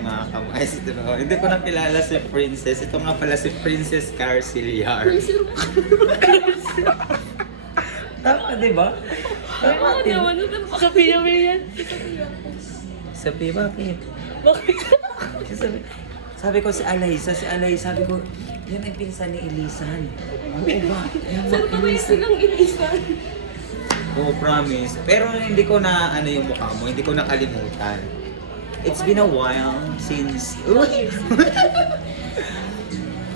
mga kamais. Hindi ko na kilala si Princess. Ito nga pala si Princess Carciliar. Tama, di ba? Tama din. Sophia mo yan. Sabi, bakit? Bakit? Sabi ko si Alaysa, sabi ko, yan ang pinsan ni Elisan. Oo ba? Saan ba kayo silang inisan? Oo, promise. Pero hindi ko na ano yung mukha mo, hindi ko nakalimutan. It's been a while since...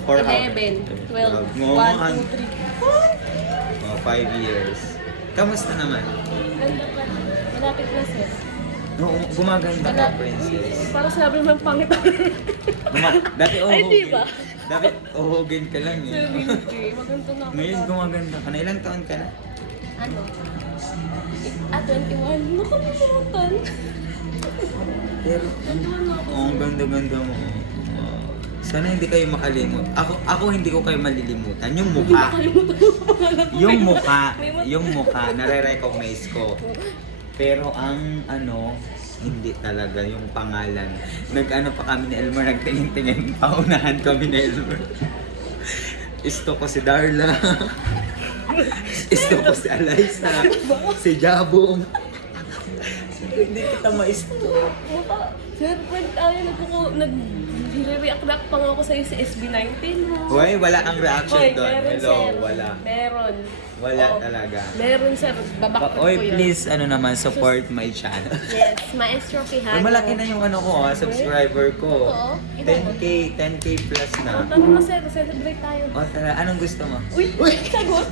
For how? 11, 12, Mo, 1, 2, 3. 5 years. Kamusta naman? Ganda pa. Malapit na sir. Oo, gumaganda ka, Princess. Parang sabi naman pangit. Dati Ay, di ba? Dati uhugin ka lang eh. 70. Maganda na ako. Ngayon gumaganda ka na. Ilang taon ka na? Ano? 21. Nakalimutan. Pero, ang ganda-ganda mo. Sana hindi kayo makalimut. Ako hindi ko kayo malilimutan. Yung mukha. Yung mukha, nare-recognize ko. Pero ang hindi talaga yung pangalan. Nag-ano pa kami ni Elmer, nagtingin-tingin. Paunahan kami ni Elmer. Isto ko si Darla. Isto ko si Alaysa. Si Jabong. Hindi kita ma-isto. Sir, pag tayo nag-react pa nga ako sa'yo sa SB19 mo. Uy, wala kang reaction Hoy, doon. meron, Hello, sir. wala. Meron. Wala Oo. talaga. Meron sir, babakit ko Oy, yun. please, support my channel. Yes, Maestro Quijano. Malaki na yung subscriber ko. Oo, 10K plus na. Tanong mo sir, celebrate tayo. O tara, anong gusto mo? Uy, sagot.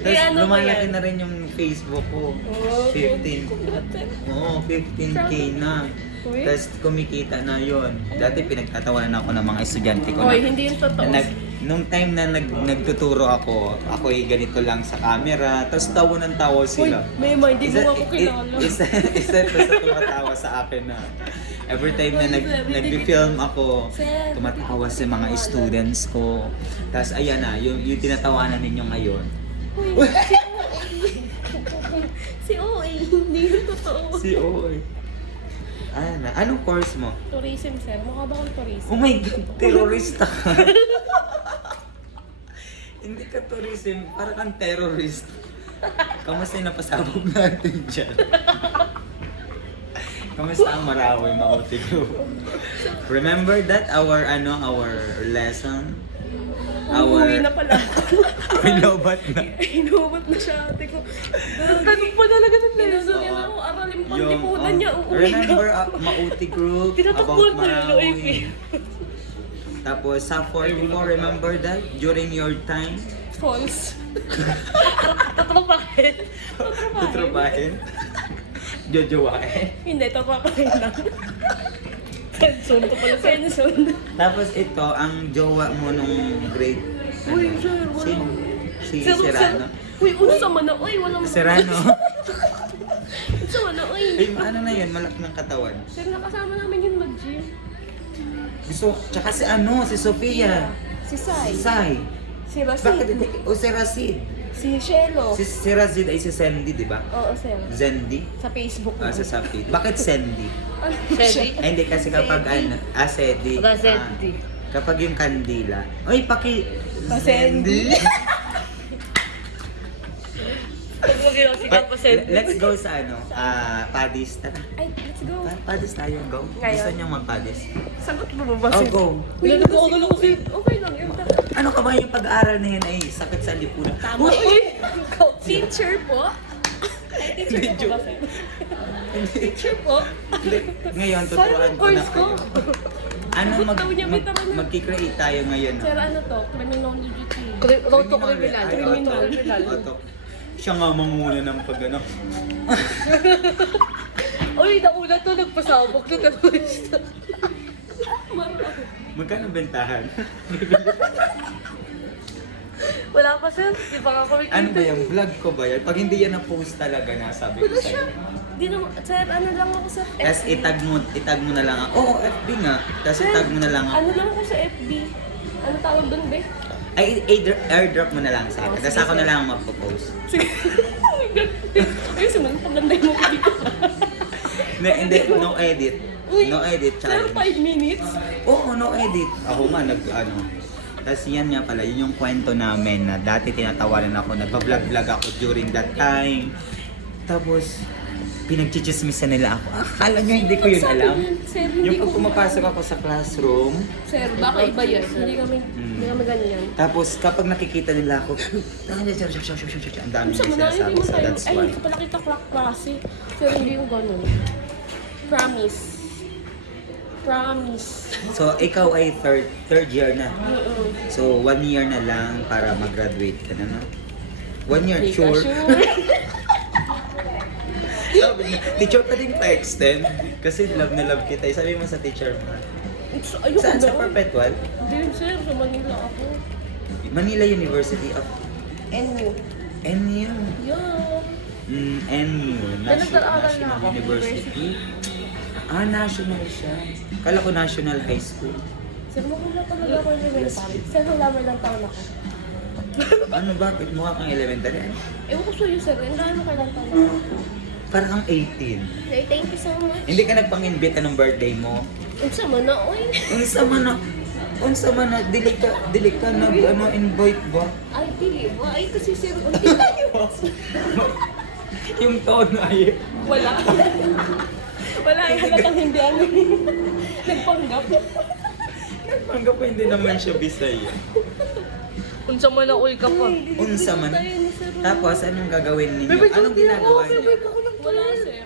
Tapos ano ba lumalaki yan? na rin yung Facebook ko. Oh, 15. congrats, sir. Oo, 15K na. Uy. Tapos kumikita na yon. Dati pinagtatawanan ako ng mga estudyante ko Hoy, hindi yun totoo. nung time na nagtuturo ako ay ganito lang sa camera. Tapos tawa ng tawa Uy, sila. may hindi mo ako kilala. Isa basta tumatawa sa akin na every time na nag-film ako, Sir. tumatawa sa mga students ko. Tapos ayan na, yung tinatawanan ninyo ngayon. Uy, si OA, hindi yun totoo. Si Oy. Anong course mo? Tourism, sir. Mukha ba akong tourism? Oh my God, terorista ka. Hindi ka tourism, para kang terrorist. Kamusta yung napasabog natin dyan? Kamusta ang Marawi, Mautigo? Remember that our lesson? Umuwi na pala. Pilobat na. Inubat na siya, ate ko. Tanong pa talaga ng lesson niya na ako. Aralin pang lipunan niya. Uuwi remember na. Mauti Group, Tinatakbuhan about ko yung Loic Marawi. Tapos sa 44, remember that? During your time? False. Tatrapahin. Tutrabahin? Jojowain? Hindi, tatrapahin lang. Friendzone to pala. Friendzone. Tapos ito, ang jowa mo nung grade... Uy, sir, wala. Sino? Si Sir, Serrano. Uy, unsa man na. Uy, walang... Serrano. Unsa man na. Uy. Ay, ano na yun? Malaki ng katawan. Sir, nakasama namin yung mag-gym. Tsaka si Sophia. Si Sai. Si Sai. Si Rasid. Bakit hindi? O si Rasid. Si Shelo. Si Rasid ay si Sandy, di ba? Oo, sir. Zendi? Sa Facebook mo. Sa Sapi. Bakit Sandy? Sedi? Ay, hindi kasi kapag Sedi. Sedi. Kapag yung kandila. Ay, Pasendi. Let's go sa Padis. Tara. Ay, let's go. Padis tayo, go. Ngayon? Gusto niyong mag-Padis? Sagot mo ba ba? Oh, go. Uy, nagkakagalo kasi. Okay lang yun. Ano ka ba yung pag-aaral na yun ay sakit sa lipunan? Tama. Uy! Teacher po? Ay, teacher po ba, sir? Teacher po? Ngayon, Saan tuturuan yung ko na course ko? kayo. Ano magkikreate tayo ngayon na? Sir, ano to? Criminology. Auto Criminal. Auto. Siya nga manguna ng pag-ano. Uy, nauna to. Nagpasabog na terrorista. Magkano bentahan? Wala pa, sir. Di ba nga kami Ano ba yung vlog ko ba yan? Pag hindi yan na-post talaga, nasabi ko Wala siya. sa'yo. Di naman, sir, ano lang ako sa FB. Tapos itag mo na lang ako. Oo, FB nga. Tapos Sir, itag mo na lang ako. Ano lang ako sa FB? Ano tawag doon, be? Ay, airdrop mo na lang sa akin. Oh, Tapos sige, ako na sir. lang magpo-post. Sige. Oh my God. Ayun, simulan paganda mo ko dito. Hindi, no edit. Uy, No edit Sir, challenge. 5 minutes? Oo, no edit. Ako nga, Tapos yan nga pala, yun yung kwento namin na dati tinatawanan ako, nagpa-vlog-vlog ako during that time. Tapos, pinagchichismisan nila ako. Akala nyo hindi ko yun alam. Sir, hindi Yung pag ko pumapasok ako sa classroom, Sir, baka iba yan. Hindi kami ganyan. tapos kapag nakikita nila ako, ang dami Sa nila mga sinasabi hindi mo sa tayo, that's ay, why. hindi ko pala kita klase. Sir, hindi yung ganun. Promise. Promise. So, ikaw ay third year na. Mm-mm. So, 1 year na lang para mag-graduate ka na, no? 1 year, Hindi ka sure. sure. Sabi niya, teacher pa din pa-extend. Kasi love na love kita. Sabi mo sa teacher mo. Ayoko Saan? Sa na. Perpetual? Hindi, sir. Sa Manila ako. Manila University of NU. NU. Yeah. NU. Nag-aaral na National ako. University. Ah, national siya. Kala ko National High School. Sir, wala talaga ako elementary. Sir, wala mo lang taon ako. Ano, bakit? Mukha kang elementary. Ewan ko sa'yo, sir. Hindi mo kailang taon ako. Parang kang 18. Sir, thank you so much. Hindi ka nagpang-imbita ng birthday mo. Unsa man na, oy. Unsa man na, dili ka invite ba? Ay, pili mo. Ay, kasi sir, unti. Yung tono ay, Wala. Wala, ay halatang hindi ano. Nagpanggap. hanggang pa hindi naman siya Bisaya. Unsa man na, oy ka pa. Unsa man. Tapos, anong gagawin ninyo? Anong ginagawa niyo? Wala, sir.